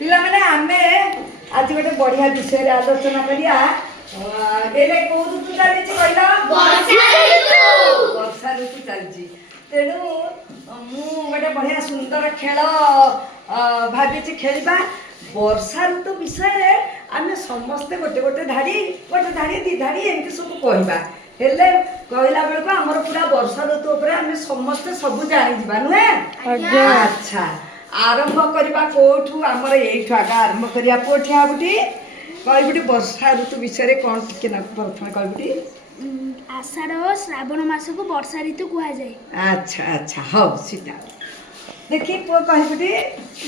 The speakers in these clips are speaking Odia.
ପିଲାମାନେ ଆମେ ଆଜି ଗୋଟେ ବଢିଆ ବିଷୟରେ ଆଲୋଚନା କରିବା। ଏବେ କୋଉ ଋତୁ ଚାଲିଛି କହିଲ? ବର୍ଷା ଋତୁ ଚାଲିଛି। ତେଣୁ ମୁଁ ଗୋଟେ ବଢିଆ ସୁନ୍ଦର ଖେଳ ଭାବିଛି ଖେଳିବା। ବର୍ଷା ଋତୁ ବିଷୟରେ ଆମେ ସମସ୍ତେ ଗୋଟେ ଗୋଟେ ଧାଡ଼ି ଦି ଧାଡ଼ି ଏମିତି ସବୁ କହିବା। ହେଲେ କହିଲା ବେଳକୁ ଆମର ପୁରା ବର୍ଷା ଋତୁ ଉପରେ ଆମେ ସମସ୍ତେ ସବୁ ଜାଣିଯିବା ନୁହେଁ? ଆଚ୍ଛା, ଆରମ୍ଭ କରିବା କୋଉଠୁ? ଆମର ଏଇଠୁ ଆଗ ଆରମ୍ଭ କରିବା। କୋଉଠି ଆବୁଟି କହିବୁଟି ବର୍ଷା ଋତୁ ବିଷୟରେ କ'ଣ ଟିକେ ନା ପ୍ରଥମେ କହିବୁଟି? ଆଷାଢ଼ ଓ ଶ୍ରାବଣ ମାସକୁ ବର୍ଷା ଋତୁ କୁହାଯାଏ। ଆଚ୍ଛା ଆଚ୍ଛା, ହଉ ସେଟା ଦେଖି ପୁଅ କହିବୁଟି।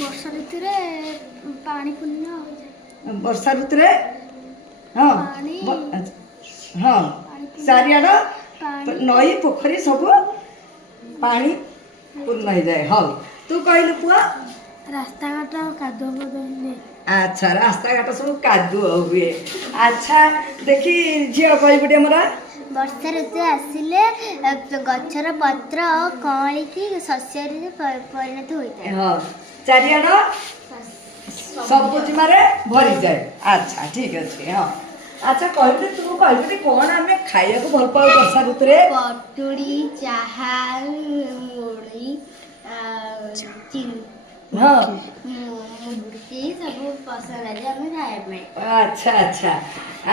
ବର୍ଷା ଋତୁରେ ପାଣି ପୂର୍ଣ୍ଣ ହୋଇଯାଏ। ବର୍ଷା ଋତୁରେ ହଁ ପାଣି ହଁ ଚାରିଆଡ଼ ପାଣି ନଈ ପୋଖରୀ ସବୁ ପାଣି ପୂର୍ଣ୍ଣ ହେଇଯାଏ। ହଉ ତୁ କହିଲୁ ପୁଅ। ରାସ୍ତାଘାଟ କାଦୁଅ ହୁଏ। ଆଚ୍ଛା, ରାସ୍ତାଘାଟ ସବୁ କାଦୁଅ ହୁଏ। ଆଚ୍ଛା ଦେଖି ଝିଅ କହିବୁଟି ଆମର। ବର୍ଷା ଋତୁ ଆସିଲେ ଗଛର ପତ୍ର କଅଁଳିକି ଶସ୍ୟରେ ପରିଣତ ହୋଇଥାଏ। ହଁ, ଚାରିଆଡ଼ ସବୁଜିମାରେ ଭରିଯାଏ। ଆଚ୍ଛା ଠିକ୍ ଅଛି। ହଁ, ଆଚ୍ଛା କହିବୁଟି, ତୁ କହିବୁଟି କ'ଣ ଆମେ ଖାଇବାକୁ ଭଲ ପାଉ ବର୍ଷା ଋତୁରେ? ପକୁଡ଼ି, ଚାହା, ମୁଢ଼ି, ହଁ ମୁଢ଼ି ସବୁ ପସନ୍ଦ ଲାଗେ ଆମେ ଖାଇବା ପାଇଁ। ଆଚ୍ଛା ଆଚ୍ଛା,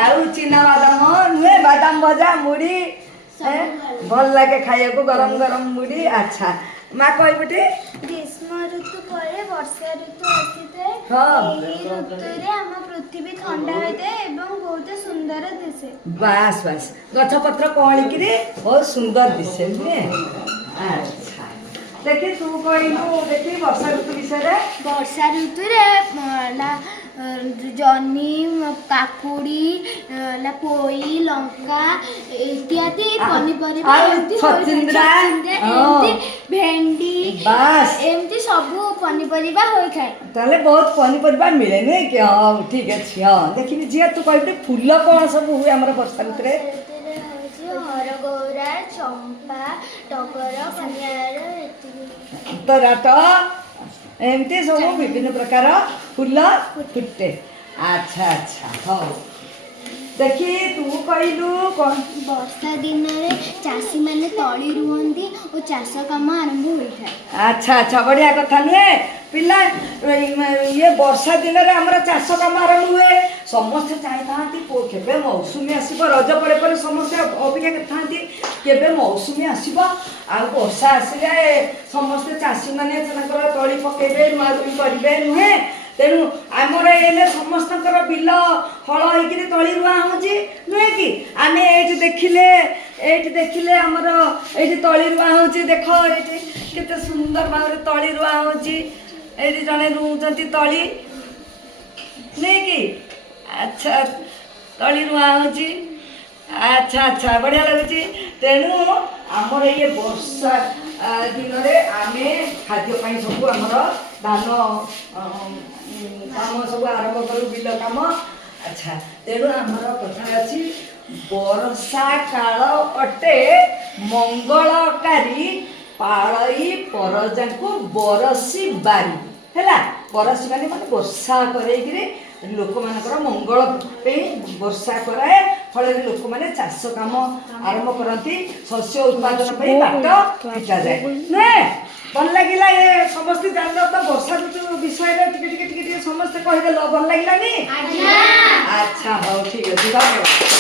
ଆଉ ଚିନାବାଦାମ ନୁହେଁ, ବାଦାମ ଭଜା, ମୁଢ଼ି ଭଲ ଲାଗେ ଖାଇବାକୁ, ଗରମ ଗରମ ମୁଢ଼ି। ଆଚ୍ଛା ମା କହିବୁଟି। ଗ୍ରୀଷ୍ମ ଋତୁ ପରେ ବର୍ଷା ଋତୁ ଆସିଥାଏ। ହଁ। ଏହି ଋତୁରେ ଆମ ପୃଥିବୀ ଥଣ୍ଡା ହୋଇଥାଏ ଏବଂ ବହୁତ ସୁନ୍ଦର ଦିଶେ। ବାସ୍ ବାସ୍, ଗଛ ପତ୍ର କଅଁଳିକିରି ବହୁତ ସୁନ୍ଦର ଦିଶେ ନୁହେଁ? ଆଚ୍ଛା ଦେଖି ତୁ କହିଲୁ ଦେଖି ବର୍ଷା ଋତୁ ବିଷୟରେ। ବର୍ଷା ଋତୁରେ ଜହ୍ନି, କାକୁଡ଼ି, ପୋଇ, ଲଙ୍କା ଇତ୍ୟାଦି ପନିପରିବା ଏମିତି ଭେଣ୍ଡି ଏମିତି ସବୁ ପନିପରିବା ହୋଇଥାଏ। ତାହେଲେ ବହୁତ ପନିପରିବା ମିଳେ ନୁହେଁ କି? ହଉ ଠିକ୍ ଅଛି। ହଁ ଦେଖିବି ଝିଅ ତୁ କହିବୁ ଫୁଲ କ'ଣ ସବୁ ହୁଏ ଆମର ବର୍ଷା ଋତୁରେ? ହରଗୌରା, ଚମ୍ପା, ଟଗର, କନିଆର ତରାଟ ଏମିତି ସବୁ ବିଭିନ୍ନ ପ୍ରକାର ଫୁଲ ଫୁଟେ। ଆଚ୍ଛା ଆଚ୍ଛା, ହଉ ଦେଖି ତୁ କହିଲୁ କ'ଣ? ବର୍ଷା ଦିନରେ ଚାଷୀମାନେ ତଳି ରୁଅନ୍ତି ଓ ଚାଷ କାମ ଆରମ୍ଭ ହୋଇଥାଏ। ଆଚ୍ଛା ଆଚ୍ଛା, ବଢ଼ିଆ କଥା ନୁହେଁ ପିଲା? ଇଏ ବର୍ଷା ଦିନରେ ଆମର ଚାଷ କାମ ଆରମ୍ଭ ହୁଏ। ସମସ୍ତେ ଚାହିଁଥାନ୍ତି କେବେ ମୌସୁମୀ ଆସିବ। ରଜ ପରେ ପରେ ସମସ୍ତେ ଅପେକ୍ଷା କରିଥାନ୍ତି କେବେ ମୌସୁମୀ ଆସିବ। ଆଉ ବର୍ଷା ଆସିଲେ ସମସ୍ତେ ଚାଷୀମାନେ ସେମାନଙ୍କର ତଳି ପକେଇବେ, ରୁଆ ରୁଇ କରିବେ ନୁହେଁ? ତେଣୁ ଆମର ଏଇନେ ସମସ୍ତଙ୍କର ବିଲ ହଳ ହେଇକିରି ତଳି ରୁଆ ହେଉଛି ନୁହେଁ କି? ଆମେ ଏଇଠି ଦେଖିଲେ ଆମର ଏଇଠି ତଳି ରୁଆ ହେଉଛି। ଦେଖ ଏଇଠି କେତେ ସୁନ୍ଦର ଭାବରେ ତଳି ରୁଆ ହେଉଛି। ଏଇଠି ଜଣେ ରୁଉଛନ୍ତି ତଳି ନୁହେଁ କି? ଆଚ୍ଛା, ତଳି ରୁଆ ହେଉଛି। ଆଚ୍ଛା ଆଚ୍ଛା, ବଢ଼ିଆ ଲାଗୁଛି। ତେଣୁ ଆମର ଇଏ ବର୍ଷା ଦିନରେ ଆମେ ଖାଦ୍ୟ ପାଇଁ ସବୁ ଆମର ଧାନ କାମ ସବୁ ଆରମ୍ଭ କରୁ, ବିଲ କାମ। ଆଚ୍ଛା, ତେଣୁ ଆମର କଥା ଅଛି ବର୍ଷା କାଳ ଅଟେ ମଙ୍ଗଳକାରୀ, ପାଳଇ ପରଜାଙ୍କୁ ବରଷି ବାରି। ହେଲା, ବରଷି ବାରି ମାନେ ବର୍ଷା କରେଇକିରି ଲୋକମାନଙ୍କର ମଙ୍ଗଳ ପାଇଁ ବର୍ଷା କରାଏ। ଫଳରେ ଲୋକମାନେ ଚାଷ କାମ ଆରମ୍ଭ କରନ୍ତି, ଶସ୍ୟ ଉତ୍ପାଦନ ପାଇଁ ବାଟ ଫିଟାଯାଏ ନୁହେଁ? ଭଲ ଲାଗିଲା? ଏ ସମସ୍ତେ ଜାଣିଲ ତ ବର୍ଷା ଋତୁ ବିଷୟରେ ଟିକେ ସମସ୍ତେ କହିଦେଲ। ଭଲ ଲାଗିଲାନି? ଆଚ୍ଛା, ହଉ ଠିକ୍ ଅଛି, ଧନ୍ୟବାଦ।